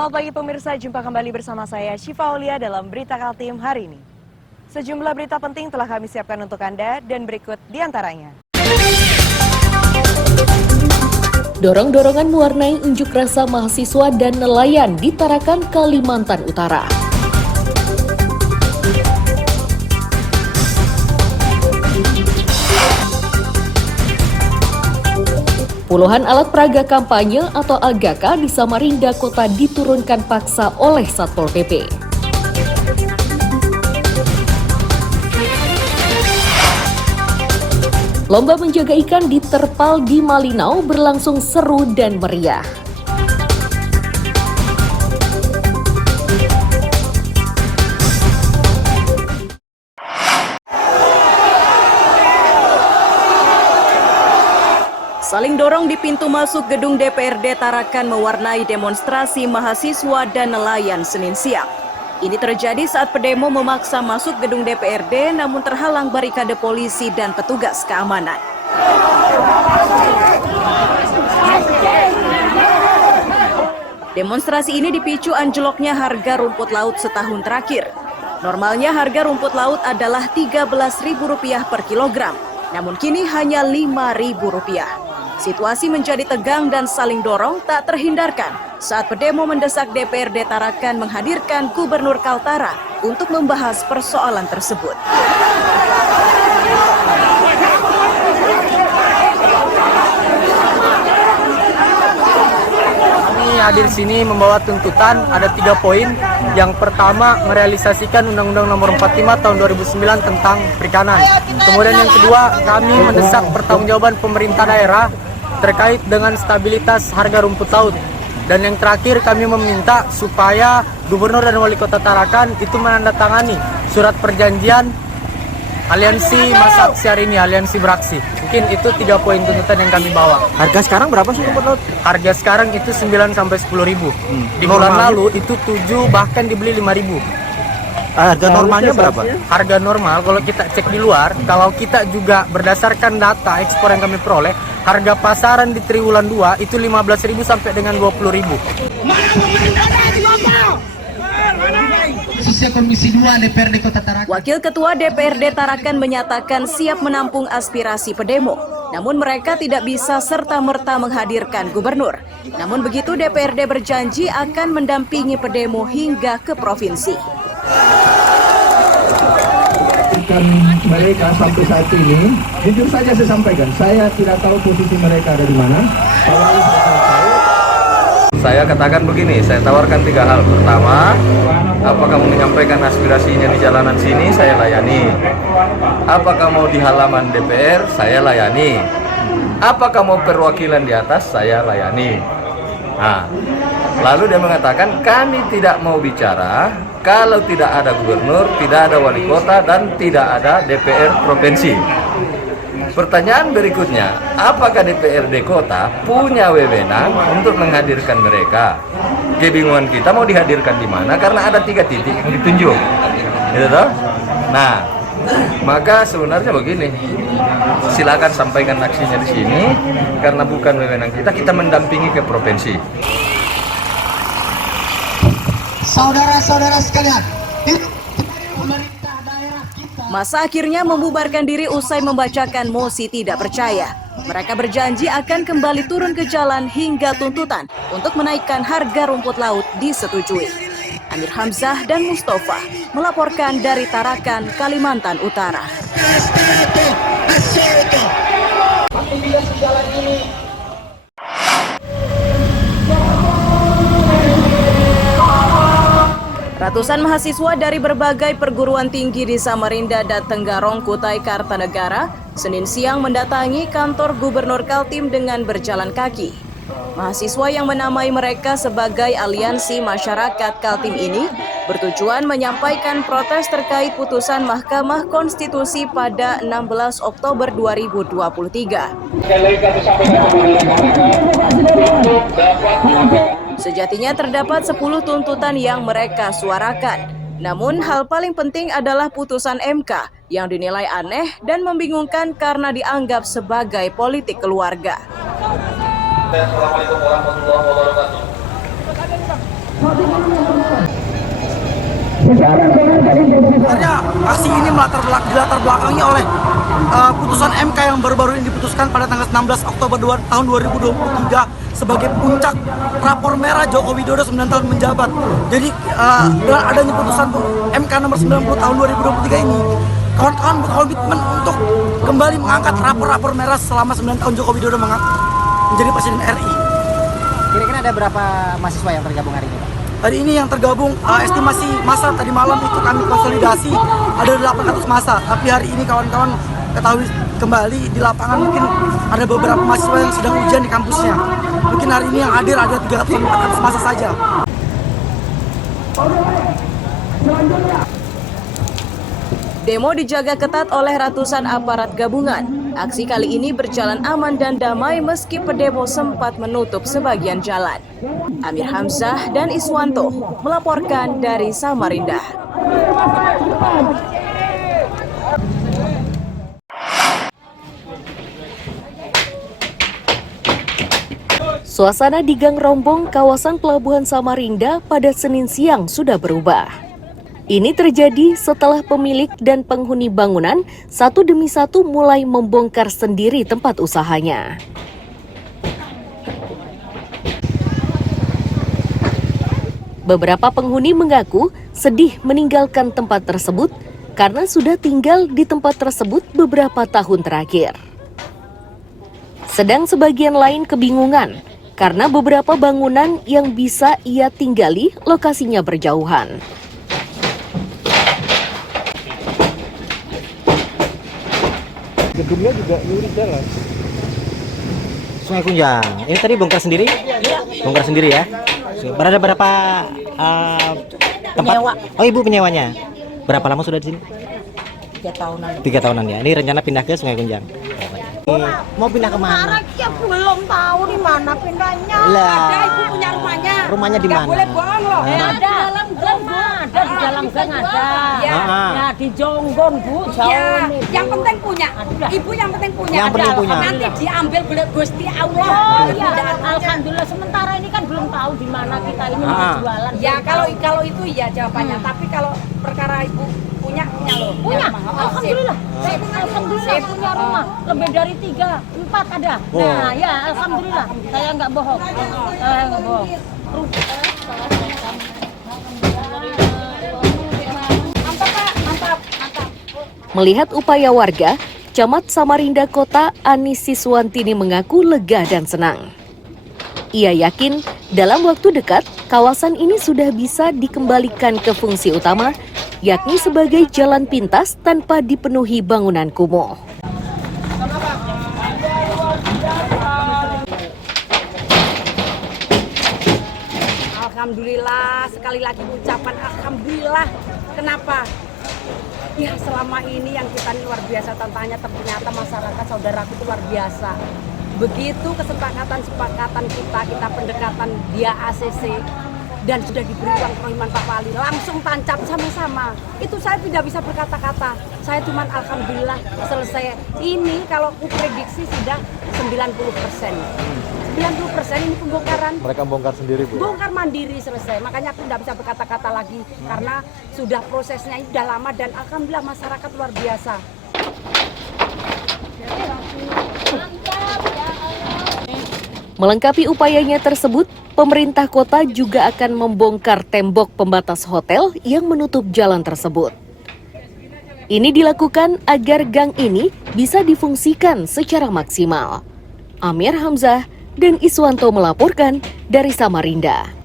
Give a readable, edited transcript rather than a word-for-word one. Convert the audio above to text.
Selamat pagi pemirsa, jumpa kembali bersama saya Syifa Aulia dalam Berita Kaltim hari ini. Sejumlah berita penting telah kami siapkan untuk Anda dan berikut diantaranya. Dorong-dorongan mewarnai unjuk rasa mahasiswa dan nelayan di Tarakan, Kalimantan Utara. Puluhan alat peraga kampanye atau AGK di Samarinda Kota diturunkan paksa oleh Satpol PP. Lomba menjaga ikan di terpal di Malinau berlangsung seru dan meriah. Saling dorong di pintu masuk gedung DPRD Tarakan mewarnai demonstrasi mahasiswa dan nelayan Senin siang. Ini terjadi saat pendemo memaksa masuk gedung DPRD namun terhalang barikade polisi dan petugas keamanan. Demonstrasi ini dipicu anjloknya harga rumput laut setahun terakhir. Normalnya harga rumput laut adalah Rp13.000 per kilogram, namun kini hanya Rp5.000. Situasi menjadi tegang dan saling dorong tak terhindarkan saat pendemo mendesak DPRD Tarakan menghadirkan Gubernur Kaltara untuk membahas persoalan tersebut. Kami hadir sini membawa tuntutan ada 3 poin. Yang pertama, merealisasikan Undang-Undang Nomor 45 Tahun 2009 tentang perikanan. Kemudian yang kedua, kami mendesak pertanggungjawaban pemerintah daerah terkait dengan stabilitas harga rumput laut. Dan yang terakhir, kami meminta supaya Gubernur dan Wali Kota Tarakan itu menandatangani surat perjanjian aliansi masa aksi hari ini, aliansi beraksi. Mungkin itu 3 poin tuntutan yang kami bawa. Harga sekarang berapa sih rumput laut? Harga sekarang itu 9 sampai 10 ribu. Di bulan lalu itu 7, bahkan dibeli 5 ribu. Harga normalnya berapa? Harga normal kalau kita cek di luar, kalau kita juga berdasarkan data ekspor yang kami peroleh, harga pasaran di triwulan 2 itu 15.000 sampai dengan 20.000. Komisi 2 DPRD Kota Tarakan. Wakil Ketua DPRD Tarakan menyatakan siap menampung aspirasi pendemo. Namun mereka tidak bisa serta-merta menghadirkan gubernur. Namun begitu DPRD berjanji akan mendampingi pendemo hingga ke provinsi. Mereka sampai saat ini, jujur saja saya sampaikan, saya tidak tahu posisi mereka ada di mana. Saya katakan begini, saya tawarkan 3 hal. Pertama, apakah mau menyampaikan aspirasinya di jalanan sini, saya layani. Apakah mau di halaman DPR, saya layani. Apakah mau perwakilan di atas, saya layani. Nah, lalu dia mengatakan kami tidak mau bicara kalau tidak ada gubernur, tidak ada wali kota, dan tidak ada DPR provinsi. Pertanyaan berikutnya, apakah DPRD kota punya wewenang untuk menghadirkan mereka? Kebingungan kita mau dihadirkan di mana karena ada 3 titik yang ditunjuk. Gitu toh? Nah, maka sebenarnya begini, silakan sampaikan aksinya di sini karena bukan wewenang kita, kita mendampingi ke provinsi. Saudara-saudara sekalian, Masa akhirnya membubarkan diri usai membacakan mosi tidak percaya. Mereka berjanji akan kembali turun ke jalan hingga tuntutan untuk menaikkan harga rumput laut disetujui. Amir Hamzah dan Mustafa melaporkan dari Tarakan, Kalimantan Utara. Ratusan mahasiswa dari berbagai perguruan tinggi di Samarinda dan Tenggarong, Kutai Kartanegara, Senin siang mendatangi kantor Gubernur Kaltim dengan berjalan kaki. Mahasiswa yang menamai mereka sebagai Aliansi Masyarakat Kaltim ini bertujuan menyampaikan protes terkait putusan Mahkamah Konstitusi pada 16 Oktober 2023. Sejatinya terdapat 10 tuntutan yang mereka suarakan. Namun hal paling penting adalah putusan MK yang dinilai aneh dan membingungkan karena dianggap sebagai politik keluarga. Assalamualaikum warahmatullahi wabarakatuh. Sebenarnya aksi ini dilatar belakangi oleh putusan MK yang baru-baru ini diputuskan pada tanggal 16 Oktober tahun 2023 sebagai puncak rapor merah Joko Widodo 9 tahun menjabat. Jadi dengan adanya putusan MK nomor 90 tahun 2023 ini, kawan-kawan berkomitmen untuk kembali mengangkat rapor-rapor merah selama 9 tahun Joko Widodo menjadi Presiden RI. Kira-kira ada berapa mahasiswa yang tergabung hari ini, Pak? Hari ini yang tergabung estimasi masa tadi malam itu kami konsolidasi ada 800 masa. Tapi hari ini kawan-kawan ketahui kembali di lapangan mungkin ada beberapa mahasiswa yang sedang ujian di kampusnya. Mungkin hari ini yang hadir ada 300-400 masa saja. Demo dijaga ketat oleh ratusan aparat gabungan. Aksi kali ini berjalan aman dan damai meski pendemo sempat menutup sebagian jalan. Amir Hamzah dan Iswanto melaporkan dari Samarinda. Suasana di Gang Rombong, kawasan Pelabuhan Samarinda pada Senin siang sudah berubah. Ini terjadi setelah pemilik dan penghuni bangunan satu demi satu mulai membongkar sendiri tempat usahanya. Beberapa penghuni mengaku sedih meninggalkan tempat tersebut karena sudah tinggal di tempat tersebut beberapa tahun terakhir. Sedang sebagian lain kebingungan karena beberapa bangunan yang bisa ia tinggali lokasinya berjauhan. Gedungnya juga nyuri jalan. Sungai Kunjang. Ini tadi bongkar sendiri? Bongkar sendiri ya? Berada berapa tempat? Penyewa. Oh, Ibu penyewanya. Berapa lama sudah di sini? 3 tahunan. 3 tahunan ya. Ini rencana pindah ke Sungai Kunjang. Mau pindah kemana? Ya belum tahu di mana pindahnya. Lah. Ada ibu punya rumahnya. Rumahnya di mana? Nggak boleh bohong loh. Ada. Ada di dalam gang ada. Ya. Ya di Jonggong Bu. Jauh Ya, nih, Bu. yang penting punya. Ibu yang penting punya. Yang penting punya. Nanti diambil oleh Gusti Allah. Oh iya, alhamdulillah sementara ini kan belum tahu di mana kita ini mau jualan. Ya kalau itu ya jawabannya. Tapi kalau perkara ibu punya loh. Punya, Oh, alhamdulillah. Alhamdulillah punya rumah lebih dari 3, 4 ada. Nah ya alhamdulillah. Saya nggak bohong. Saya nggak bohong. Melihat upaya warga, Camat Samarinda Kota Anis Siswantini mengaku lega dan senang. Ia yakin dalam waktu dekat, kawasan ini sudah bisa dikembalikan ke fungsi utama, yakni sebagai jalan pintas tanpa dipenuhi bangunan kumuh. Alhamdulillah, sekali lagi ucapan alhamdulillah. Kenapa? Ya selama ini yang kita ini luar biasa tantangannya, ternyata masyarakat saudaraku itu luar biasa. Begitu kesepakatan kita pendekatan dia ACC dan sudah diberi uang penerimaan Pak Wali, langsung tancap sama-sama. Itu saya tidak bisa berkata-kata. Saya cuma alhamdulillah selesai. Ini kalau aku prediksi sudah 90%. 90% ini pembongkaran. Mereka bongkar sendiri, Bu. Bongkar mandiri selesai. Makanya aku tidak bisa berkata-kata lagi karena sudah prosesnya ini sudah lama dan alhamdulillah masyarakat luar biasa. Melengkapi upayanya tersebut, pemerintah kota juga akan membongkar tembok pembatas hotel yang menutup jalan tersebut. Ini dilakukan agar gang ini bisa difungsikan secara maksimal. Amir Hamzah dan Iswanto melaporkan dari Samarinda.